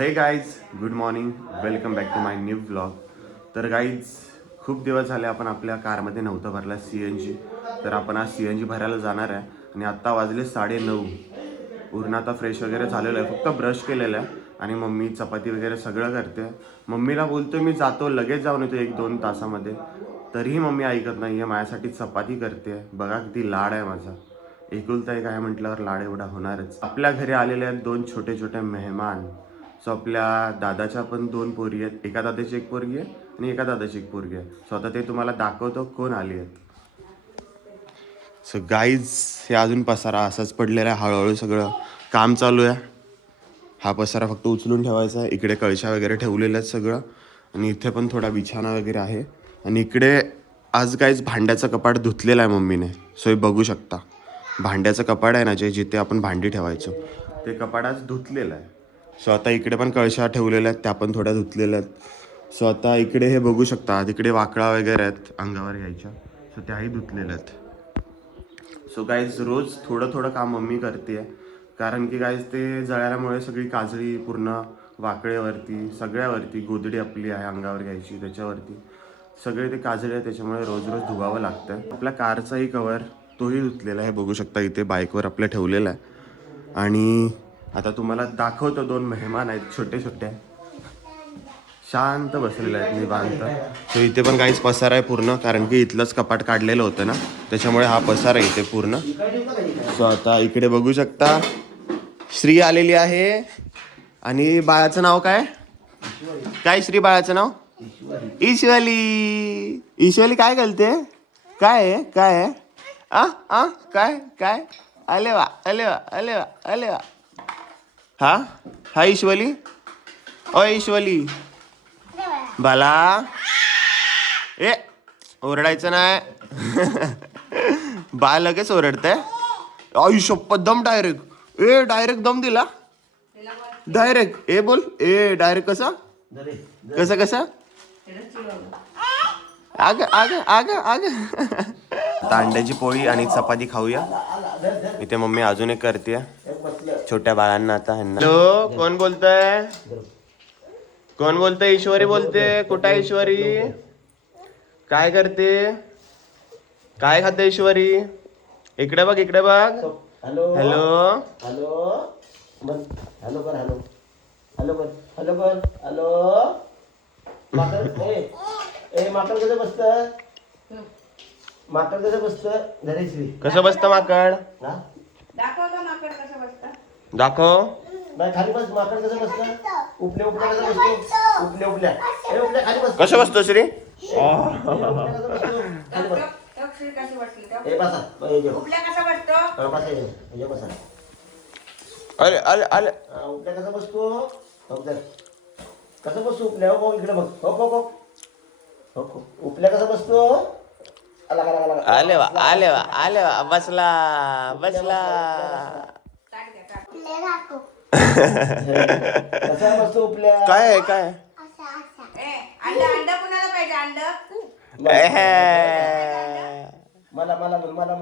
हे guys, good morning, welcome back to my new vlog. तर guys, खूप दिवस झाले आपण आपल्या कारमध्ये नव्हतं भरला CNG. तर आपण आज CNG भरायला जाणार आहे आणि आत्ता वाजले 9:30. पूर्ण आता फ्रेश वगैरे झालेलं आहे, फक्त ब्रश केलेलं आहे आणि मम्मी चपाती वगैरे सगळं करते. मम्मीला बोलतो मी जातो, लगेच जाऊन येतो 1-2 तासामध्ये. तरीही मम्मी ऐकत नाही आहे, माझ्यासाठी चपाती करते. बघा किती लाड आहे माझा. एकुलता एक आहे म्हटल्यावर लाड एवढा होणारच. आपल्या घरी आलेले आहेत 2 छोटे छोटे मेहमान. सो आपल्या दादाच्या पण 2 पोरी आहेत. एका दादाची 1 पोरगी आहे आणि एका दादाची 1 पोरगी आहे. सो आता ते तुम्हाला दाखवतो कोण आली आहेत. सो गाईज, हे अजून पसारा असाच पडलेला आहे. हळूहळू सगळं काम चालू आहे. हा पसारा फक्त उचलून ठेवायचा आहे. इकडे कळशा वगैरे ठेवलेल्या आहेत सगळं, आणि इथे पण थोडा बिछाना वगैरे आहे. आणि इकडे आज गाईज भांड्याचं कपाट धुतलेलं आहे मम्मीने. सो हे बघू शकता, भांड्याचं कपाट आहे ना, जिथे आपण भांडी ठेवायचो, ते कपाट आज धुतलेलं आहे. सो आता इकडे पण कळशा ठेवलेल्या आहेत, त्या पण थोड्या धुतलेल्या आहेत. सो आता इकडे हे बघू शकता, तिकडे वाकळा वगैरे आहेत अंगावर घ्यायच्या, सो त्याही धुतलेल्या आहेत. सो गाईज, रोज थोडं थोडं काम मम्मी करते आहे, कारण की गाईज ते जळाल्यामुळे सगळी काजळी पूर्ण वाकळेवरती, सगळ्यावरती, गोदडी आपली आहे अंगावर घ्यायची त्याच्यावरती सगळे ते काजळे आहे, त्याच्यामुळे रोज रोज धुवावं लागतं. आपल्या कारचाही कवर तोही धुतलेला आहे, बघू शकता इथे बाईकवर आपल्या ठेवलेला आहे. आणि आता तुम्हाला दाखवतो 2 मेहमान आहेत छोटे छोटे, शांत बसलेले आहेत निवांत. तो इथे पण काहीच पसार आहे पूर्ण, कारण की इथलंच कपाट काढलेलं होतं ना, त्याच्यामुळे हा पसार आहे इथे पूर्ण. सो आता इकडे बघू शकता श्री आलेली आहे. आणि बाळाचं नाव काय काय श्री बाळाचं नाव ईश्वली. ईश्वली काय घालते, काय आहे काय आहे काय काय, अले वा अले वा अले वा अले वा. हा हा ईश्वली, ओ ईश्वली बाला, ए ओरडायचं नाही. बाळ लगेच ओरडतंय. आयुष्यपत दम डायरेक्ट, डायरेक्ट दम दिला डायरेक्ट. बोल डायरेक्ट कसा कसं कसं आग आग आग आग. अंड्याची पोळी आणि चपाती खाऊया. इथे मम्मी अजून एक करते छोट्या बाळांना. आता हॅलो, कोण बोलतंय, कोण बोलतंय? ईश्वरी बोलते. कुठं आहे ईश्वरी, काय करते, काय खाते ईश्वरी? इकडे बघ, इकडे बघ. हॅलो हॅलो हॅलो हॅलो कर, हॅलो हॅलो कर, हॅलो कर, हॅलो. माकड कसं बसतं, माकड कसं बसतं, धरेश्री कसं बसतं माकड, दाखव. नाही खाली बस. माकड कसं बसतं, उपल्या उपल्या कसं बसतो, उपल्या उपल्या उपल्या खाली बस. कसं बसतो श्री, अरे अरे अरे, उपल्या कसा बसतो, कसं बसतो उपल्या, हो इकडे बघ, हो हो हो हो, उपल्या कसा बसतो. आले वा आले वा आले वा, बसला बसला. कसा बसतो उपल्या, काय आहे काय, मला मला मला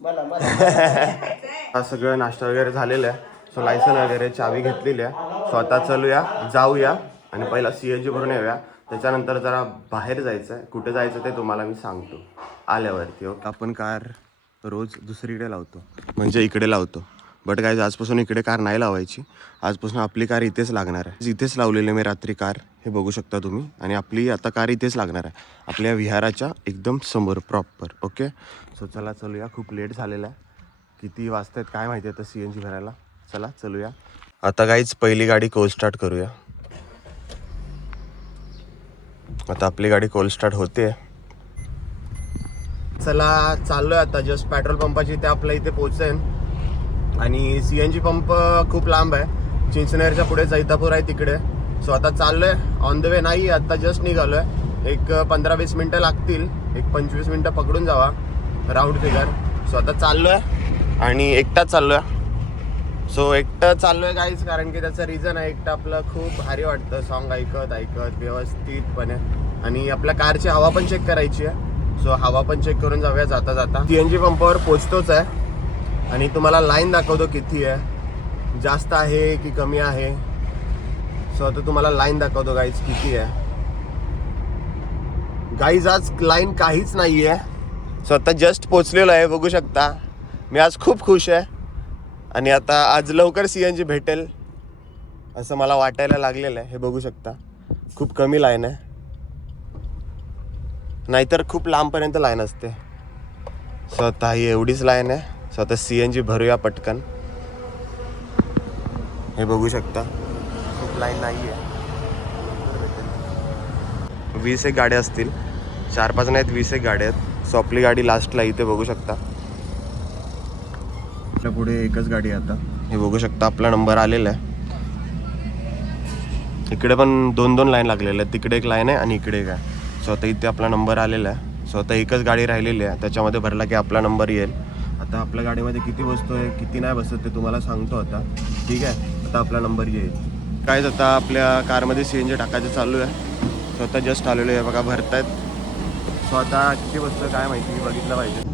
मला मला सगळं नाश्ता वगैरे झालेलं आहे. सो लायसन वगैरे चावी घेतलेली आहे. सो आता चलूया, जाऊया आणि पहिला CNG भरून येऊया. त्याच्यानंतर जरा बाहेर जायचं आहे. कुठे जायचं ते तुम्हाला मी सांगतो आल्यावरती. आपण कार रोज दुसरीकडे लावतो, म्हणजे इकडे लावतो. बट काय, आजपासून इकडे कार नाही लावायची. आजपासून आपली कार इथेच लागणार आहे. इथेच लावलेली मी रात्री कार, हे बघू शकता तुम्ही. आणि आपली आता कार इथेच लागणार आहे, आपल्या विहाराच्या एकदम समोर प्रॉपर. ओके, सो चला चलूया. खूप लेट झालेला आहे. किती वाजता आहेत काय माहिती आता CNG भरायला. चला चलूया. आता काहीच पहिली गाडी कोल्ड स्टार्ट करूया. आता आपली गाडी कोल्ड स्टार्ट होते. चला चाललोय आता. जस्ट पेट्रोल पंपाची इथे आपल्या इथे पोहोचेन. आणि CNG पंप खूप लांब आहे, चिंचनेरच्या पुढे जैतापूर आहे तिकडे. सो आता चाललोय, ऑन द वे नाही, आता जस्ट निघालोय. एक 15-20 मिनटं लागतील, एक 25 मिनटं पकडून जावा राऊंड फिगर. सो आता चाललोय आणि एकटाच चाललोय. सो एकटं चाललोय गाईज, कारण की त्याचं रिझन आहे, एकटं आपलं खूप भारी वाटतं सॉन्ग ऐकत ऐकत व्यवस्थितपणे. आणि आपल्या कारची हवा पण चेक करायची आहे. सो हवा पण चेक करून जाऊया जाता जाता. CNG पंपावर पोचतोच आहे आणि तुम्हाला लाईन दाखवतो किती आहे. जास्त आहे की कमी आहे. सो आता तुम्हाला लाईन दाखवतो गाईज किती आहे. गाईज आज लाईन काहीच नाही आहे. सो आता जस्ट पोचलेलो आहे, बघू शकता. मी आज खूप खुश आहे आणि आता आज लवकर CNG भेटेल असं मला वाटायला लागलेलं आहे. हे बघू शकता, खूप कमी लाईन आहे, नाहीतर खूप लांबपर्यंत लाईन असते. सो आता ही एवढीच लाईन आहे. सो आता CNG भरूया पटकन. हे बघू शकता, खूप लाईन नाही आहे. 20 एक गाड्या असतील, 4-5 नाहीत, 20 एक गाड्या आहेत. सो आपली गाडी लास्टला इथे बघू शकता. आपल्या पुढे एकच गाडी आहे आता. हे बघू शकता, आपला नंबर आलेला आहे. इकडे पण 2-2 लाईन लागलेल्या आहेत. तिकडे एक लाईन आहे आणि इकडे एक आहे. सो आता इथे आपला नंबर आलेला आहे. सो आता एकच गाडी राहिलेली आहे, त्याच्यामध्ये भरला की आपला नंबर येईल. आता आपल्या गाडीमध्ये किती बसतोय किती नाही बसत ते तुम्हाला सांगतो आता. ठीक आहे, आता आपला नंबर येईल. कायच आता आपल्या कारमध्ये CNG टाकायचं चालू आहे. सो आता जस्ट आलेलो आहे बघा, भरतायत. सो आता किती बसतोय काय माहिती, बघितलं पाहिजे.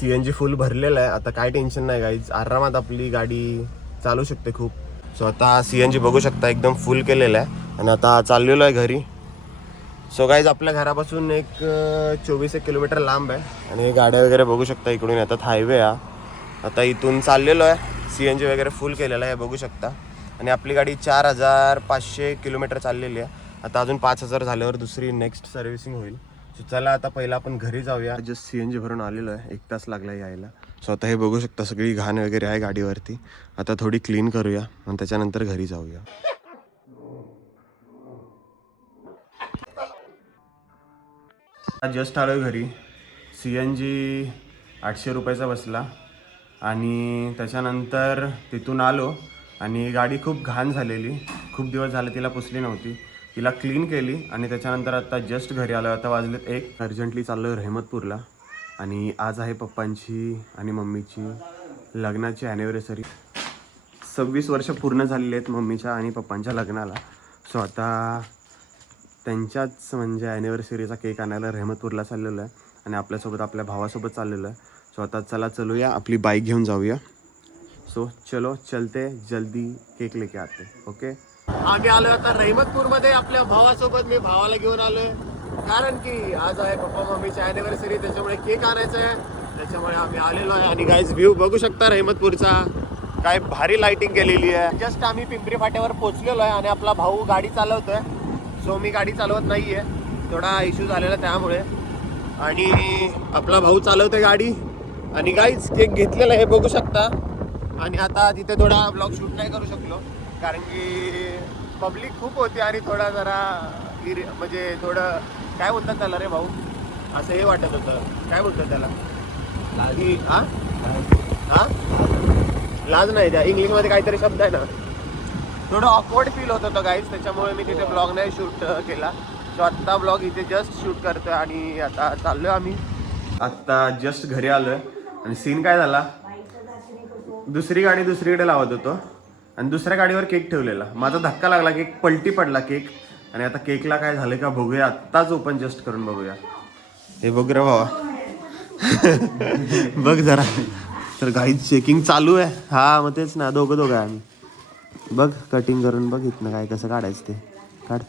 CNG फुल भरलेलं आहे. आता काय टेन्शन नाही गाईज, आरामात आपली गाडी चालू शकते खूप. सो आता CNG बघू शकता एकदम फुल केलेलं आहे आणि आता चाललेलो आहे घरी. सो गाईज आपल्या घरापासून एक 24 किलोमीटर लांब आहे आणि गाड्या वगैरे बघू शकता इकडून येतात. हायवे हा. आता इथून चाललेलो आहे, CNG वगैरे फुल केलेलं आहे बघू शकता. आणि आपली गाडी 4500 किलोमीटर चाललेली आहे. आता अजून 5000 झाल्यावर दुसरी नेक्स्ट सर्व्हिसिंग होईल. सो चला आता पहिला आपण घरी जाऊया. जस्ट CNG भरून आलेलो आहे, 1 तास लागला यायला. सो आता हे बघू शकता, सगळी घाण वगैरे आहे गाडीवरती. आता थोडी क्लीन करूया आणि त्याच्यानंतर घरी जाऊया. जस्ट आलो घरी. CNG 800 रुपयाचा बसला आणि त्याच्यानंतर तिथून आलो आणि गाडी खूप घाण झालेली. खूप दिवस झाले तिला पुसली नव्हती. तिला क्लीन केली आणि त्याच्यानंतर आता जस्ट घरी आलो. आता वाजलेत 1. अर्जंटली चाललो आहे रहमतपूरला आणि आज आहे पप्पांची आणि मम्मीची लग्नाची ॲनिव्हर्सरी. 26 वर्ष पूर्ण झालेली आहेत मम्मीच्या आणि पप्पांच्या लग्नाला. सो आता त्यांच्याच म्हणजे ॲनिव्हर्सरीचा केक आणायला रहमतपूरला चाललेलो आहे आणि आपल्यासोबत आपल्या भावासोबत चाललेलो आहे. सो आता चला चलूया, आपली बाईक घेऊन जाऊया. सो चलो चलते, जल्दी केक लेके आते. ओके, आम्ही आलो आता रहमतपूरमध्ये आपल्या भावासोबत. मी भावाला घेऊन आलोय कारण की आज आहे पप्पा मम्मीची ॲनिव्हर्सरी, त्याच्यामुळे केक आणायचं आहे. त्याच्यामुळे आम्ही आलेलो आहे. आणि गाईज व्ह्यू बघू शकता रहमतपूरचा, काय भारी लाइटिंग केलेली आहे. जस्ट आम्ही पिंपरी फाट्यावर पोहोचलेलो आहे आणि आपला भाऊ गाडी चालवतोय. सो मी गाडी चालवत नाही आहे, थोडा इश्यू झालेला त्यामुळे. आणि आपला भाऊ चालवतोय गाडी. आणि गाईज केक घेतलेला आहे बघू शकता. आणि आता तिथे थोडा ब्लॉग शूट नाही करू शकलो कारण की पब्लिक खूप होती आणि थोडा जरा म्हणजे थोडं काय बोलतात त्याला रे भाऊ, असं हे वाटत होतं. काय बोलतात त्याला, लाजी? हां हां, लाज नाही, त्या इंग्लिशमध्ये काहीतरी शब्द आहे ना. थोडं ऑकवर्ड फील होत होतं गाईज, त्याच्यामुळे मी तिथे ब्लॉग नाही शूट केला. सो आत्ता ब्लॉग इथे जस्ट शूट करतोय आणि आता चाललोय आम्ही. आत्ता जस्ट घरी आलोय आणि सीन काय झाला, दुसरी गाडी दुसरीकडे लावत होतो आणि दुसऱ्या गाडीवर केक ठेवलेला. माझा धक्का लागला, केक पलटी पडला केक. आणि आता केकला काय झालं का बघूया, आत्ताच ओपन जस्ट करून बघूया. हे बघ रे भावा बघ जरा. तर गाईज चेकिंग चालू आहे. हा मग तेच ना, दोघं आहे आम्ही. बघ कटिंग करून बघ इथनं काय कसं काढायचं ते काढ.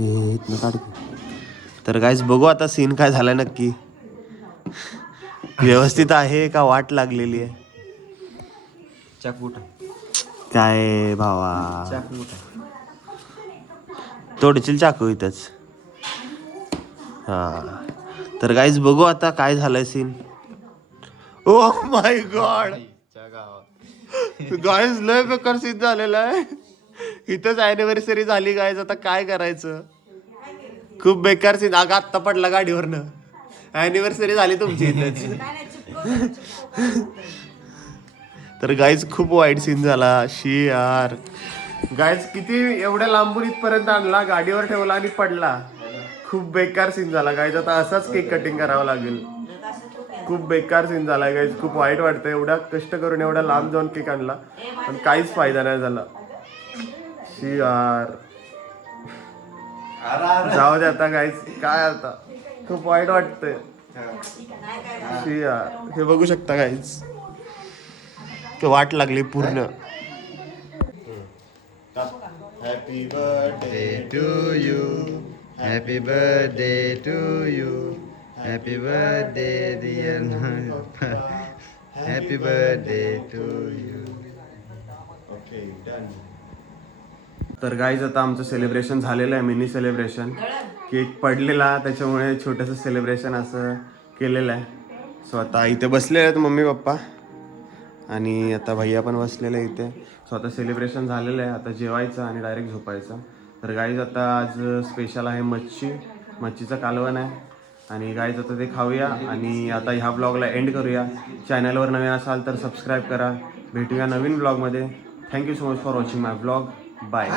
हे इथनं काढ. तर गाईज बघू आता सीन काय झालाय नक्की, व्यवस्थित आहे का वाट लागलेली आहे. काय भावा, तोडशील चाकू इथंच. हा तर गाईज बघू आता काय झालंय scene. Oh my God, guys लय बेकार सीन झालेला आहे. इथंच ॲनिव्हर्सरी झाली गाईज, आता काय करायचं. खूप बेकार सीन. अगं आत्ता पडला गाडीवरनं, ॲनिव्हर्सरी झाली तुमची इथंच. तर गाईज खूप वाईट सीन झाला. शी यार, गाईज किती एवढ्या लांबून इथपर्यंत आणला, गाडीवर ठेवला आणि पडला. खूप बेकार सीन झाला गाईज. आता असाच केक कटिंग करावं लागेल. खूप बेकार सीन झाला गाईज, खूप वाईट वाटतं. एवढा कष्ट करून एवढा लांब जाऊन केक आणला पण काहीच फायदा नाही झाला. शी यार, जाऊ दे आता गाईज, काय आता खूप वाईट वाटतंय. हे बघू शकता काहीच ते वाट लागली पूर्ण. Happy birthday to you. Happy birthday to you. Happy birthday, dear Nana. Happy birthday to you. Okay done. तर गाईज आता आमचं सेलिब्रेशन झालेलं आहे, मिनी सेलिब्रेशन. केक पडलेला त्याच्यामुळे छोटंसं सेलिब्रेशन असं केलेलं आहे. सो आता इथे बसलेले आहेत मम्मी पप्पा आणि आता भैया पण बसलेलं आहे इथे. सो आता सेलिब्रेशन झालेलं आहे, आता जेवायचं आणि डायरेक्ट झोपायचं. तर गाईज आता आज स्पेशल आहे मच्छीचं कालवण आहे आणि गाईज आता ते खाऊया आणि आता ह्या ब्लॉगला एंड करूया. चॅनलवर नवीन असाल तर सबस्क्राईब करा. भेटूया नवीन ब्लॉगमध्ये. Thank you so much for watching my blog. Bye.